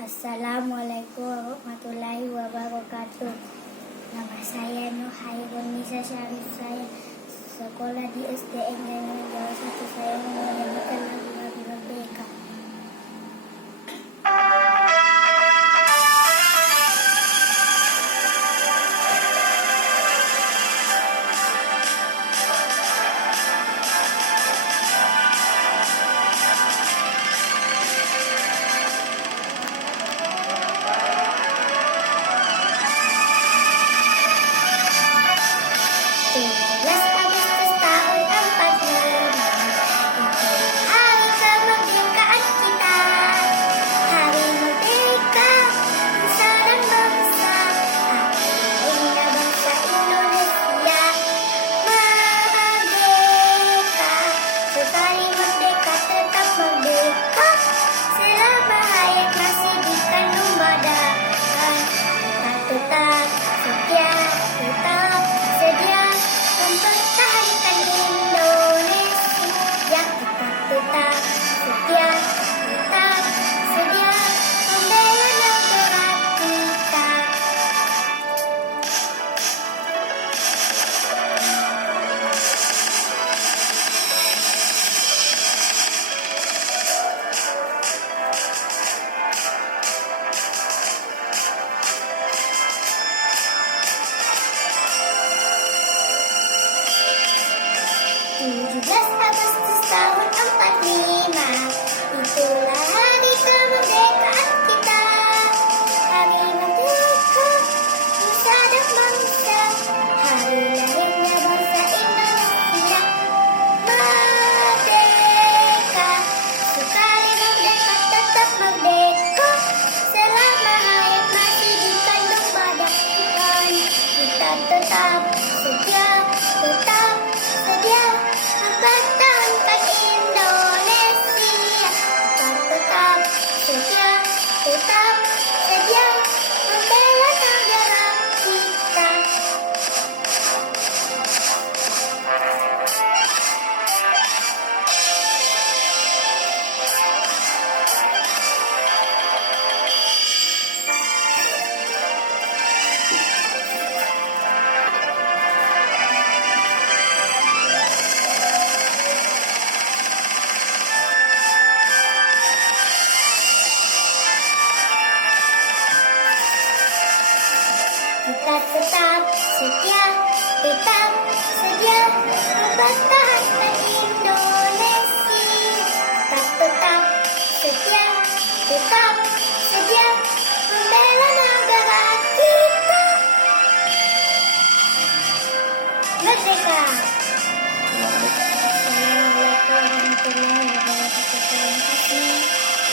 Assalamualaikum warahmatullahi wabarakatuh. Nama saya Nur Hairun Nisa Syarif. Saya sekolah di SDN Negara 1. Saya menyanyikan lagu Merdeka. Tetap setia, tetap sedia mempertahankan Indonesia. Tetap setia, tetap sedia membela negara kita. Agustus tahun 45, itulah hari kemerdekaan kita. Hari merdeka, nusa dan bangsa, hari lahirnya bangsa Indonesia. Merdeka, sekali merdeka tetap merdeka. Selama hayat masih dikandung badan, kita tetap setia, tetap sedia mempertahankan Indonesia. Tetap setia, tetap sedia membela negara kita. Kita tetap setia, tetap sedia mempertahankan Indonesia. Kita tetap setia, tetap sedia membela negara kita. Merdeka!